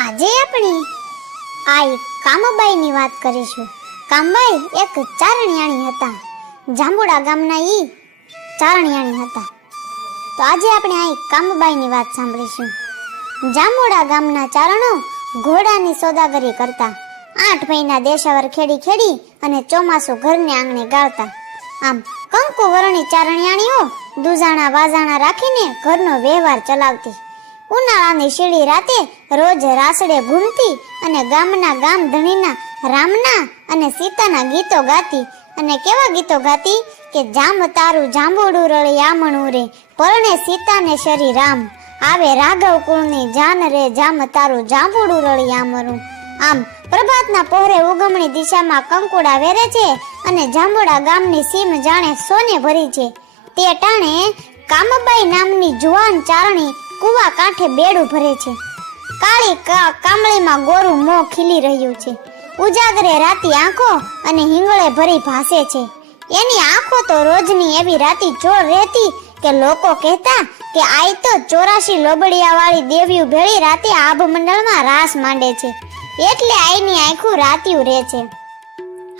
આજે આપણે આ કામબાઈની વાત કરીશું. કામબાઈ એક ચારણિયાણી હતા. જાંબુડા ગામના ઈ ચારણિયાણી હતા. તો આજે આપણે આ કામબાઈની વાત સાંભળીશું. જાંબુડા ગામના ચારણો ઘોડાની સોદાગરી કરતા. આઠ મહિના દેશાવર ખેડી ખેડી અને ચોમાસું ઘરને આંગણે ગાળતા. આમ કંકુ વરણી ચારણિયાણીઓ દુજાણા વાજાણા રાખીને ઘરનો વ્યવહાર ચલાવતી. ઉનાળાની શીળી રાતે રોજ રાસડે ઘૂમતી અને ગામના ગામ ધણીના, રામના અને સીતાના ગીતો ગાતી. અને કેવા ગીતો ગાતી કે જામ તારું જાંબુડું રળી યામણું રે, પરણે સીતાને શરી રામ. આવે રાઘવ કુળની જાન રે, જામ તારું જાંબુડું રળી આમરું આમ પ્રભાતના પહોરે ઉગમણી દિશામાં કંકુડા વેરે છે અને જાંબુડા ગામની સીમ જાણે સોને ભરી છે. તે ટાણે કામબાઈ નામની જુવાન ચારણી કુવા કાંઠે બેડું ભરે છે. કાળી કામળીમાં ગોરું મોં ખીલી રહ્યું છે. ઉજાગરે રાતી આંખો અને હિંગળે ભરી ભાસે છે. એની આંખો તો રોજની એવી રાતી ચોર રહેતી કે લોકો કહેતા કે આઈ તો ચોરાશી લોબડિયા વાળી દેવીઓ ભેળી રાતે આભ મંડળમાં રાસ માંડે છે. એટલે આઈની આંખું રાતિયું રહે છે.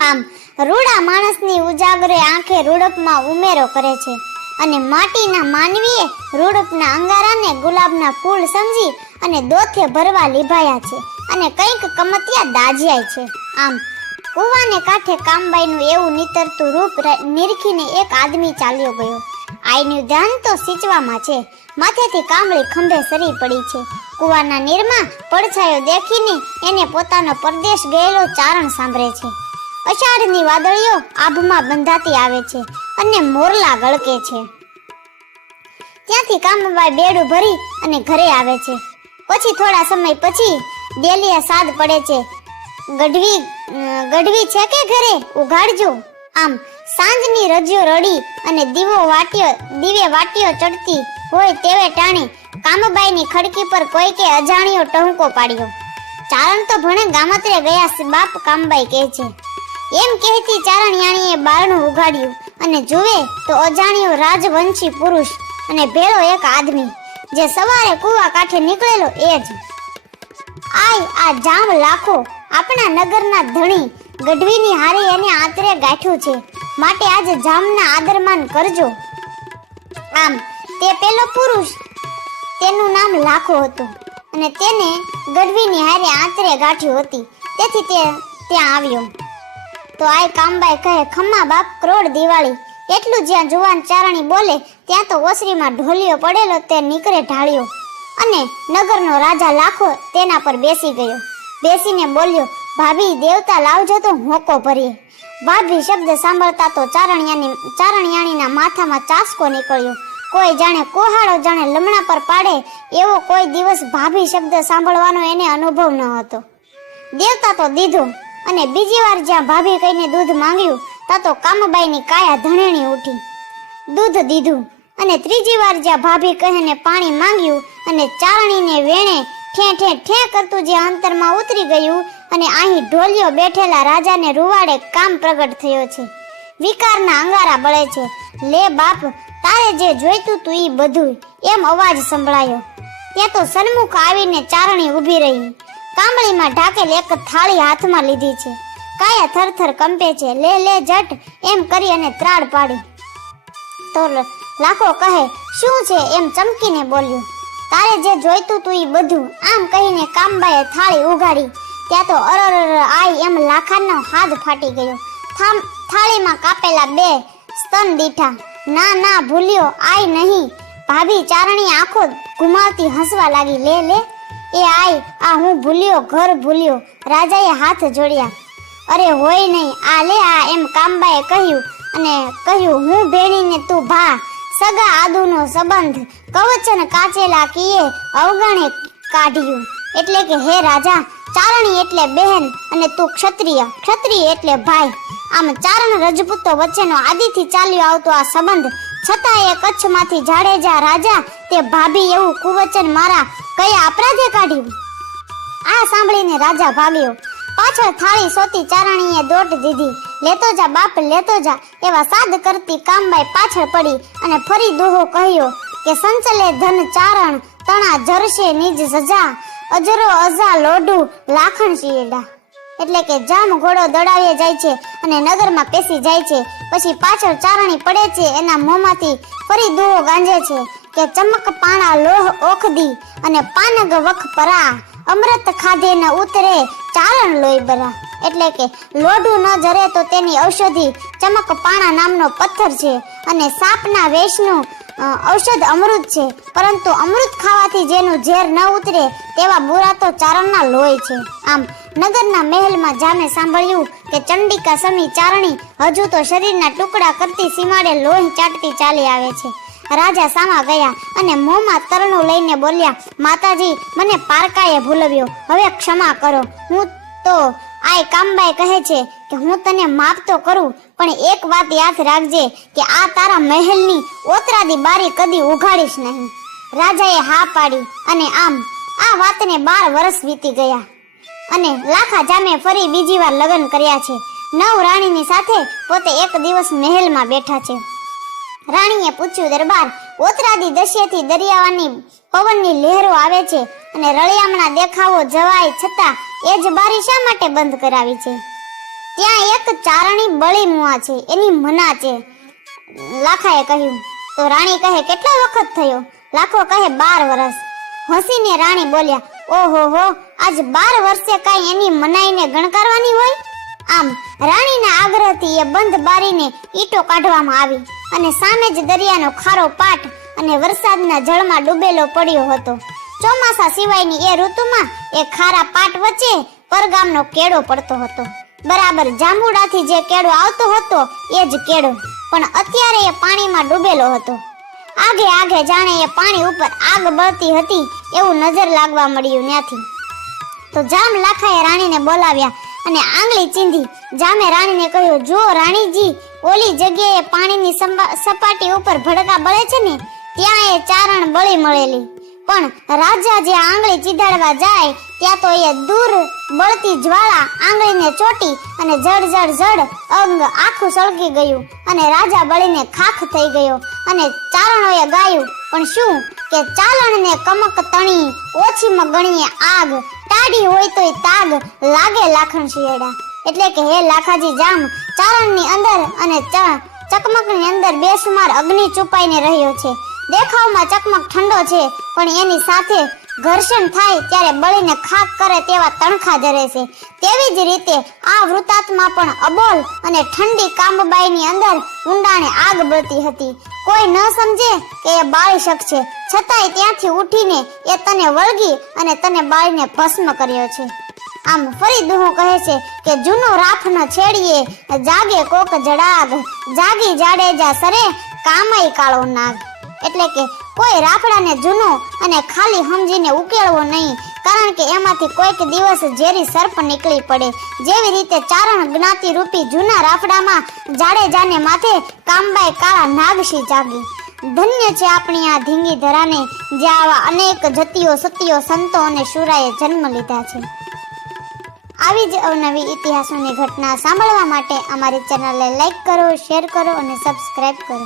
આમ, રૂડા માણસની ઉજાગરે આંખે રૂડપમાં ઉમેરો કરે છે. અને માટીના માનવીએ રૂડપના અંગારાને ગુલાબના ફૂલ સમજી અને દોથે ભરવા લીભાયા છે અને કંઈક કમતિયા દાજ્યાય છે. આમ, કુવાને કાંઠે કામબાઈનું એવું નીતરતું રૂપ નિરખીને એક આદમી ચાલ્યો ગયો. આઈનું ધ્યાન તો સિંચવામાં છે. માથેથી કામળી ખંભે સરી પડી છે. કુવાના નીરમાં પડછાયો દેખીને એને પોતાનો પરદેશ ગયેલો ચારણ સાંભળે છે. અષાઢની વાદળીઓ આભમાં બંધાતી આવે છે અને મોરલા ગળકે છે. ત્યાંથી કામબાઈ બેડું ભરી અને ઘરે આવે છે. પછી થોડા સમય પછી દેલિયા સાદ પડે છે. ગઢવી ગઢવી છે કે ઘરે? ઉઘાડજો. આમ સાંજની રજ્યો રડી અને દીવો વાટ્યો, દીવે વાટ્યો ચડતી હોય તેવે ટાણે કામબાઈની ખડકી પર કોઈકે અજાણ્યો ટહુકો પાડ્યો. ચારણ તો ભણે ગામત્રે ગયા બાપ કામબાઈ કહે છે. એમ કહેતી ચારણિયાણીએ બારણું ઉગાડ્યું અને જુએ તો અજાણ્યો રાજવંશી પુરુષ અને ભેળો એક આદમી, જે સવારે કુવા કાંઠે નીકળેલો એ જ. આય, આ જામ લાખો આપણા નગરના ધણી, ગઢવીની હારી એને આંતરે ગાંઠ્યું છે. માટે આજે જામના આદરમાન કરજો. આમ, તે પેલો પુરુષ? તેનું નામ લાખો હતું અને તેને ગઢવીની હારે આંતરે ગાંઠ્યું હતી. તેથી તે ત્યાં આવ્યો. તો આય કામબાઈ કહે, ખમ્મા બાપ, કરોડ દિવાળી. એટલું જ્યાં જુવાન ચારણી બોલે, ત્યાં તો ઓસરીમાં ઢોલિયો પડેલો તે નીકળે ઢાળ્યો. અને નગરનો રાજા લાખો તેના પર બેસી ગયો. બેસીને બોલ્યો, ભાભી, દેવતા લાવજો તો હોકો ભરીએ. ભાભી શબ્દ સાંભળતા તો ચારણિયાની, ચારણિયાણીના માથામાં ચાસકો નીકળ્યો. કોઈ જાણે કોહાળો જાણે લમણા પર પાડે, એવો કોઈ દિવસ ભાભી શબ્દ સાંભળવાનો એને અનુભવ ન હતો. દેવતા તો દીધો. અને બીજી વાર જ્યાં ભાભી કહીને દૂધ માંગ્યું, ત્યાં તો કામબાઈની કાયા ધણેણી ઉઠી. દૂધ દીધું અને ત્રીજી વાર જ્યાં ભાભી કહીને પાણી માંગ્યું અને ચારણીને વેણે ઠે ઠે ઠે કરતું જે અંતરમાં ઉતરી ગયું અને અહીં ઢોલિયો બેઠેલા રાજાને રૂવાડે કામ પ્રગટ થયો છે. વિકારના અંગારા બળે છે. લે બાપ, તારે જે જોઈતું તું એ બધું એમ અવાજ સંભળાયો. ત્યાં તો સન્મુખ આવીને ચારણી ઊભી રહી. કામળીમાં ઢાકેલ એક થાળી હાથમાં લીધી છે. કાયા થરથર કંપે છે. લે લે, જટ, એમ કરી અને ત્રાડ પાડી. તો લાખો કહે, શું છે? એમ ચમકીને બોલ્યું. તારે જે જોઈતું તું એ બધું. આમ કહીને કામબાએ થાળી ઉગાડી ત્યાં તો અરર આઈ એમ લાખાનો હાથ ફાટી ગયો. થામ, થાળીમાં કાપેલા બે સ્તન દીઠા. ના ના, ભૂલ્યો, આઈ નહીં. ભાભી ચારણી આંખો ઘુમાવતી હસવા લાગી. લે લે. એ આઈ આ હું ભૂલ્યો, ઘર ભૂલ્યો. રાજાએ હાથ જોડ્યા. અરે હોય નહીં, આ લે, આ એમ કામબાએ કહ્યું. અને કહ્યું, હું ભેણીને તું ભા. સગા આદુનો સંબંધ કવચન કાચેલા કીએ અવગણે કાઢ્યું. એટલે કે, હે રાજા, ચારણી એટલે બહેન અને તું ક્ષત્રિય ક્ષત્રિય એટલે ભાઈ. આમ ચારણ રજપૂતો વચ્ચેનો આદિથી ચાલ્યો આવતો આ સંબંધ છતાં એ કચ્છમાંથી જાડેજા રાજા તે ભાભી એવું કુવચન મારા કયા અપરાધે કાઢ્યું? આ સાંભળીને રાજા ભાગ્યો. પાછળ થાળી સોતી ચારણીએ દોટ દીધી. લેતો જા બાપ, લેતો જા. એવા સાદ કરતી કામબાઈ પાછળ પડી અને ફરી દુહો કહ્યો કે, સંચલે ધન ચારણ, તણા જરશે નિજ સજા. અજરો અઝા લોઢું, લાખણ શિયડા. એટલે કે જામ ઘોડો દડાવે જાય છે અને નગરમાં પેસી જાય છે. પછી પાછળ ચારણી પડે છે, એના મોંમાંથી ફરી દુહો ગાંજે છે. કે ચમક પાણા લોહ ઓખદી અને પાનગ વખ પરા. અમૃત ખાધે ન ઉતરે ચારણ લોહી બરા. એટલે કે લોઢું ન જરે તો તેની ઔષધિ ચમક પાણા નામનો પથ્થર છે અને સાપના વેશનું ઔષધ અમૃત છે. પરંતુ અમૃત ખાવાથી જેનું ઝેર ન ઉતરે તેવા બુરા તો ચારણના લોહી છે. આમ નગરના મહેલમાં જામે સાંભળ્યું કે ચંડિકા સમી ચારણી હજુ તો શરીરના ટુકડા કરતી સીમાડે લોહી ચાટતી ચાલી આવે છે. રાજા સામા ગયા અને મોંમાં તરણું લઈને બોલ્યા, માતાજી, મને પારકાએ ભૂલવ્યો. હવે ક્ષમા કરો. હું તો આય કામબાઈ કહે છે કે હું તને માફ તો કરું, પણ એક વાત યાદ રાખજે કે આ તારા મહેલની ઓતરાદી બારી કદી ઉઘાડીશ નહીં. રાજાએ હા પાડી અને આમ આ વાતને બાર વર્ષ વીતી ગયા. અને લાખા જામે ફરી બીજી વાર લગ્ન કર્યા છે. નવ રાણીની સાથે પોતે એક દિવસ મહેલમાં બેઠા છે. રાણીએ પૂછ્યું, દરબાર ઓતરાદી દશ્યથી દરિયાવાની પવનની લહેરો આવે છે અને રળિયામણા દેખાવો જવાય છતાં એ જ બારી શા માટે બંધ કરાવી છે? ત્યાં એક ચારણી બળી મુઆ છે, એની મના છે. લાખાએ કહ્યું, તો રાણી કહે, કેટલો વખત થયો? લાખો કહે, બાર વર્ષ હસીને રાણી બોલ્યા, ઓહો હો, આજ બાર વર્ષે કાંઈ એની મનાઈને ગણકારવાની હોય? આમ રાણીના આગ્રહથી એ બંધ બારીને ઈંટો કાઢવામાં આવી. અને સામે જ દરિયાનો ખારો પાટ અને વરસાદના જળમાં ડૂબેલો પડ્યો હતો. ચોમાસા સિવાયની એ ઋતુમાં એ ખારા પાટ વચ્ચે પરગામનો કેળો પડતો હતો. બરાબર જાંબુડાથી જે કેળો આવતો હતો, એ જ કેળો. પણ અત્યારે એ પાણીમાં ડૂબેલો હતો. આગે આગે જાણે એ પાણી ઉપર આગ બળતી હતી એવું નજર લાગવા મળ્યું ત્યાંથી. તો જામ લાખાએ રાણીને બોલાવ્યા અને આંગળી ચીંધી. જામે રાણીને કહ્યું જો રાણીજી ઓલી જગ્યાએ પાણીની સપાટી ઉપર ભડકા બળે છે ને, ત્યાં એ ચારણ બળી મળેલી. પણ રાજા જે આંગળી ચીધાડવા જાય, ત્યાં તો એ દૂર બળતી જ્વાળા આંગળીને ચોટી અને જડ જડ જડ અંગ આખું સળગી ગયું અને રાજા બળીને ખાખ થઈ ગયો અને ચારણોએ ગાયું. પણ શું કે ચાલણને કમક તણી ઓછીમાં ગણીએ આગ ટાઢી હોય તોય તાગ લાગે લાખણ શિયાળા. એટલે કે હે લાખાજી જામ, ચારણની અંદર અને ચકમકની અંદર બેસુમાર અગ્નિ છુપાઈને રહ્યો છે. દેખાવમાં ચકમક ઠંડો છે, પણ એની સાથે ઘર્ષણ થાય ત્યારે બળીને ખાક કરે તેવા તણખા ધરે છે. તેવી જ રીતે આ વૃતાત્મા પણ અબોલ અને ઠંડી કામબાઈની અંદર ઊંડાણે આગ બળતી હતી. કોઈ ન સમજે કે એ બાળી શકશે છતાંય ત્યાંથી ઉઠીને એ તને વળગી અને તને બાળીને ભસ્મ કર્યો છે. આમ ફરી દુહો કહે છે કે જૂનો રાખ ન છેડીએ, જાગે કોક જડાગ. જાગી જાડેજા સરે, કામય કાળો નાગ. એટલે કે કોઈ રાફડાને જૂનો અને ખાલી સમજીને ઉકેળવો નહીં, કારણ કે એમાંથી કોઈક દિવસ ઝેરી સર્પ નીકળી પડે. જેવી રીતે ચારણ જ્ઞાતિ રૂપી જૂના રાફડામાં જાડેજાને માથે કામબાઈ કાળા નાગશી જાગી. ધન્ય છે આપણી આ ધીંગી ધરાને, જે આવા અનેક જતીઓ, સતીઓ, સંતો અને શુરાએ જન્મ લીધા છે. આવી જ અવનવી ઇતિહાસોની ઘટના સાંભળવા માટે અમારી ચેનલને લાઈક કરો, શેર કરો અને સબસ્ક્રાઈબ કરો.